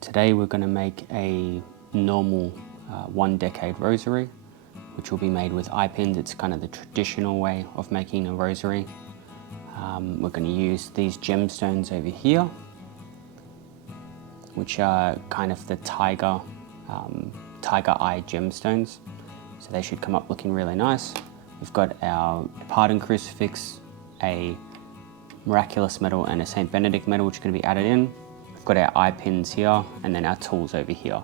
Today we're going to make a normal One Decade Rosary, which will be made with eye pins. It's kind of the traditional way of making a rosary. We're going to use these gemstones over here, which are kind of the tiger eye gemstones. So they should come up looking really nice. We've got our pardon crucifix, a Miraculous Medal and a St. Benedict Medal, which are going to be added in. We've got our eye pins here and then our tools over here.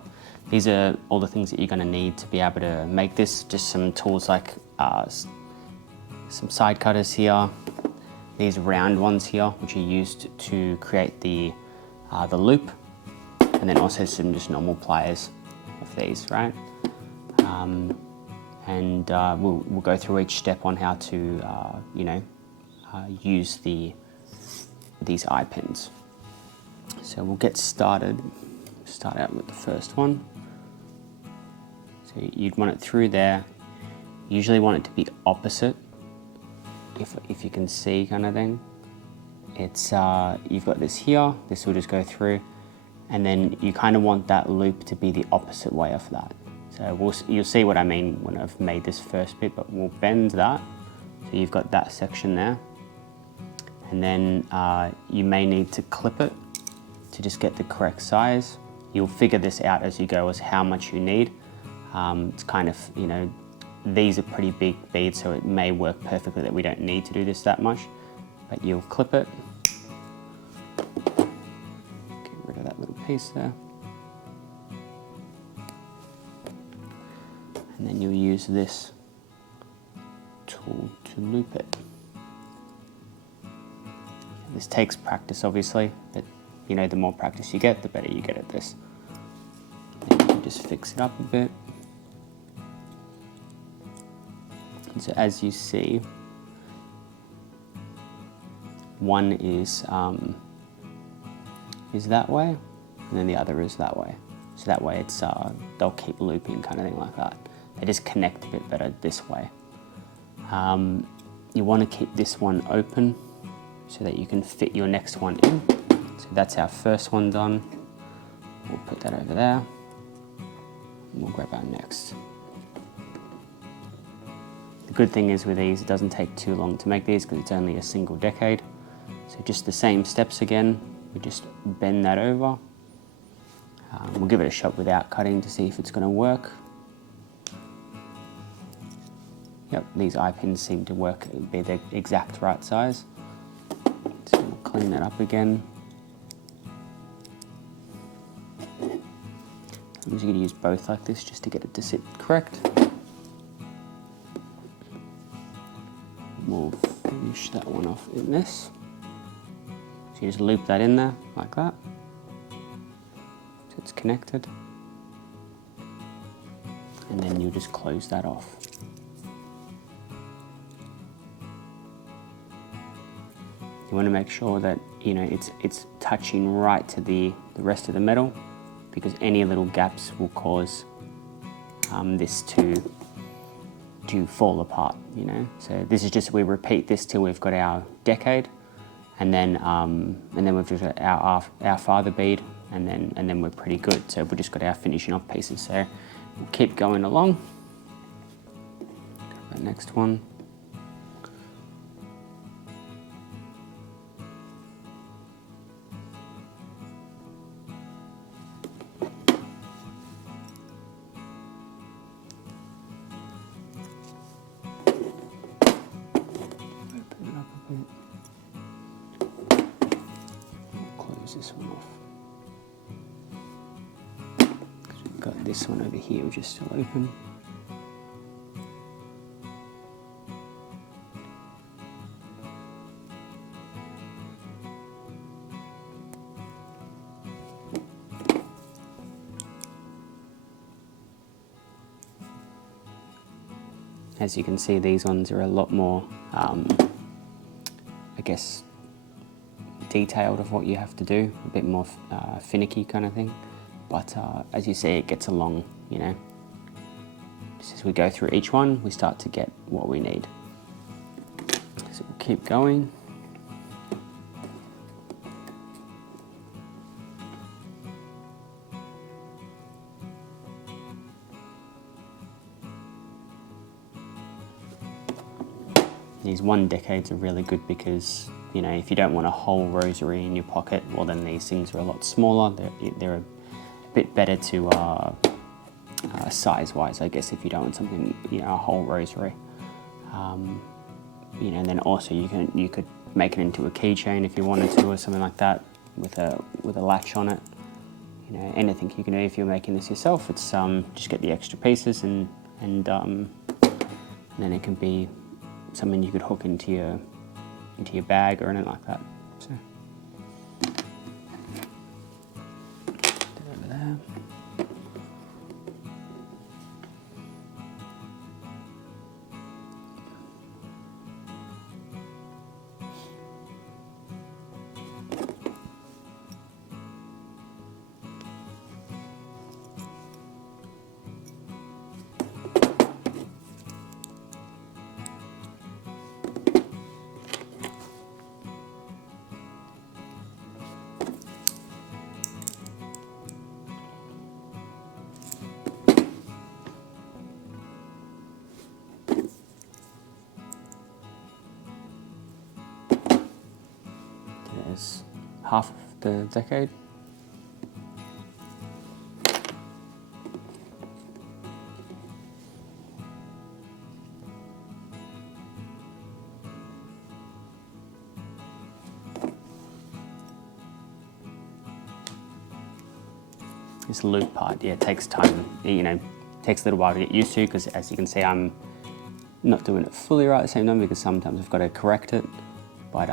These are all the things that you're going to need to be able to make this. Just some tools like some side cutters here, these round ones here, which are used to create the loop, and then also some just normal pliers of these, right? We'll go through each step on how to, use these eye pins. So we'll get started. Start out with the first one. So you'd want it through there. You usually want it to be opposite, if you can see, kind of thing. It's you've got this here. This will just go through, and then you kind of want that loop to be the opposite way of that. So you'll see what I mean when I've made this first bit, but we'll bend that. So you've got that section there. And then you may need to clip it to just get the correct size. You'll figure this out as you go as how much you need. It's kind of, these are pretty big beads, so it may work perfectly that we don't need to do this that much, but you'll clip it. Get rid of that little piece there. And then you'll use this tool to loop it. This takes practice, obviously, but the more practice you get, the better you get at this. And you can just fix it up a bit. And so as you see, one is that way, and then the other is that way. So that way it's they'll keep looping, kind of thing like that. They just connect a bit better this way. You want to keep this one open so that you can fit your next one in. So that's our first one done. We'll put that over there. And we'll grab our next. The good thing is with these, it doesn't take too long to make these because it's only a single decade. So just the same steps again. We just bend that over. We'll give it a shot without cutting to see if it's going to work. Yep, these eye pins seem to work, be the exact right size. So we'll clean that up again. I'm just going to use both like this just to get it to sit correct. We'll finish that one off in this. So you just loop that in there like that. So it's connected. And then you'll just close that off. You want to make sure that it's touching right to the rest of the medal, because any little gaps will cause this to fall apart. So this is just, we repeat this till we've got our decade, and then we've just got our father bead, and then we're pretty good. So we've just got our finishing off pieces. So we'll keep going along. Grab our next one. This one off. We've got this one over here, which is still open. As you can see, these ones are a lot more, I guess, detailed of what you have to do, a bit more finicky kind of thing, but as you see, it gets along, just as we go through each one, we start to get what we need. So we'll keep going. These 1 decades are really good because, you know, if you don't want a whole rosary in your pocket, well then these things are a lot smaller. They're a bit better to size-wise, I guess, if you don't want something, you know, a whole rosary. You know, and then also you could make it into a keychain if you wanted to, or something like that, with a latch on it. You know, anything you can do if you're making this yourself. It's just get the extra pieces and then it can be something you could hook into your bag or anything like that. So, put it over there. There's half of the decade. This loop part, yeah, it takes time, you know, takes a little while to get used to, because as you can see, I'm not doing it fully right at the same time because sometimes I've got to correct it. But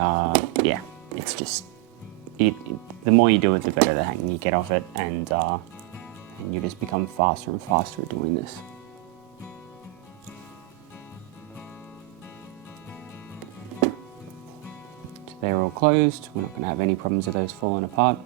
yeah, it's just, the more you do it, the better the hang you get off it, and you just become faster and faster at doing this. So they're all closed. We're not going to have any problems with those falling apart.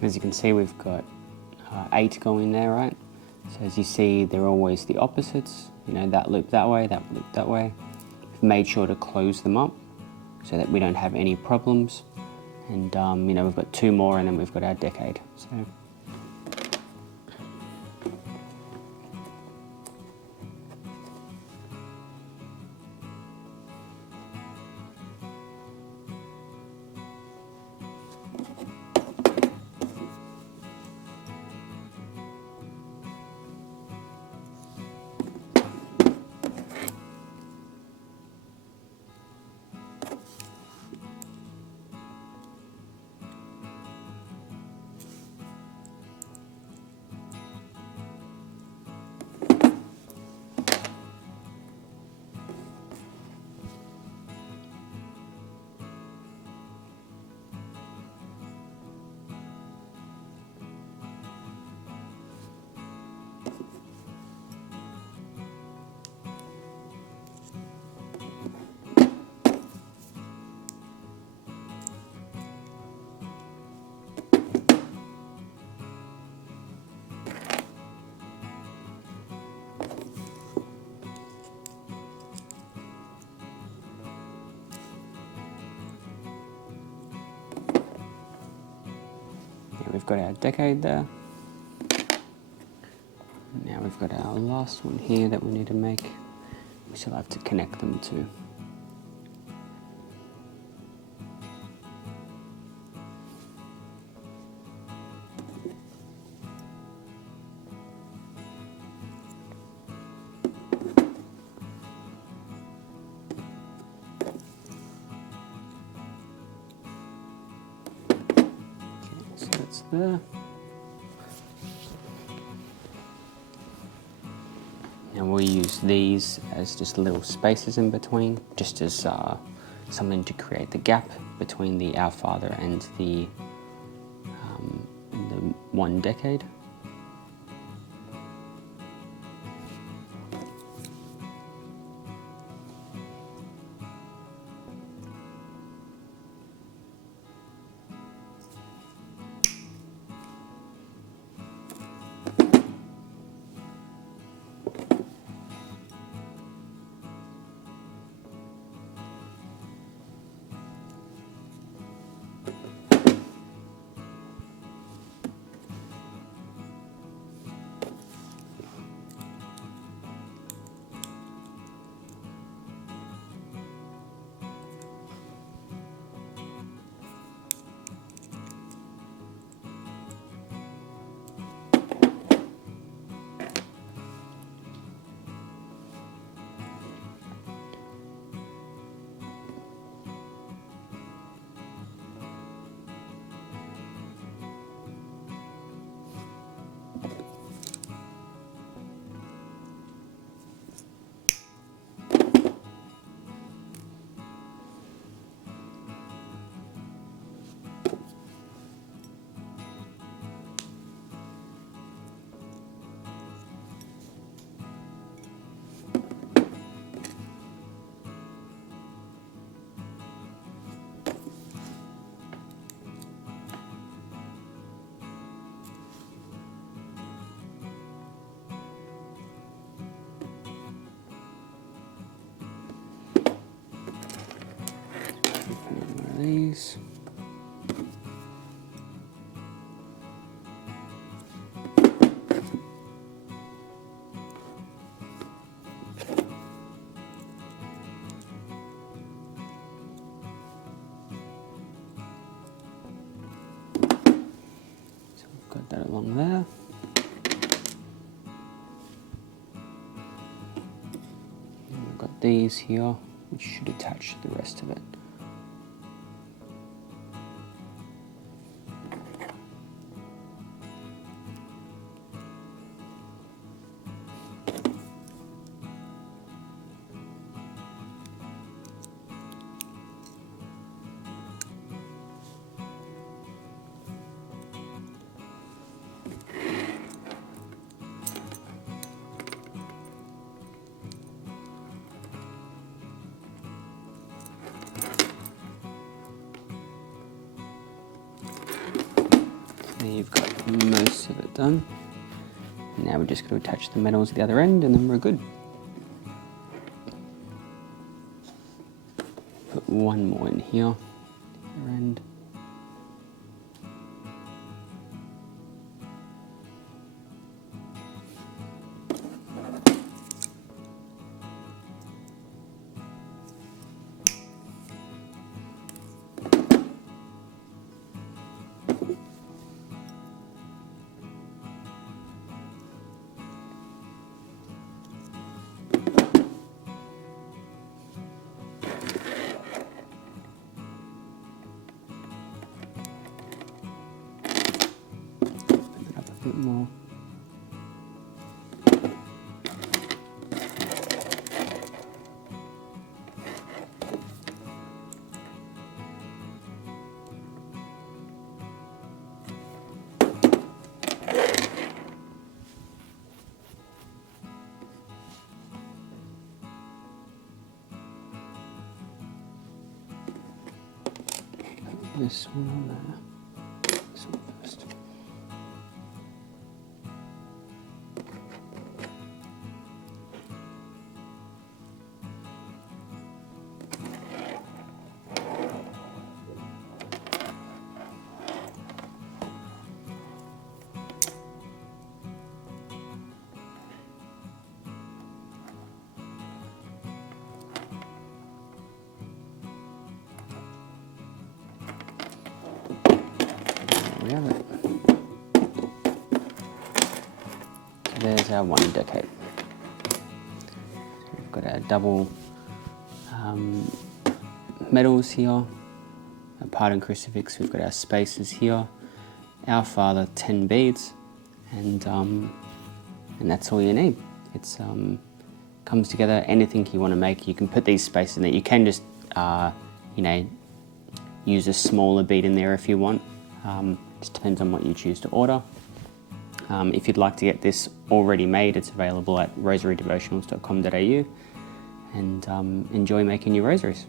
As you can see, we've got 8 going there, right? So as you see, they're always the opposites. You know, that loop that way, that loop that way. We've made sure to close them up so that we don't have any problems. And you know, we've got 2 more, and then we've got our decade. So. We've got our decade there. Now we've got our last one here that we need to make. We still have to connect them to. So it's there. And we'll use these as just little spaces in between, just as something to create the gap between the Our Father and the One Decade. These. So we've got that along there. And we've got these here, which should attach to the rest of it. You've got most of it done. And now we're just going to attach the medals at the other end and then we're good. Put one more in here, the other end. Bit more. This one on there. This one first. We have it. So there's our One Decade. So we've got our double medals here, our Pardon Crucifix. We've got our spaces here, Our Father 10 beads, and that's all you need. It's comes together. Anything you want to make, you can put these spaces in there. You can just you know, use a smaller bead in there if you want. Just depends on what you choose to order. If you'd like to get this already made, it's available at rosarydevotionals.com.au, and enjoy making your rosaries.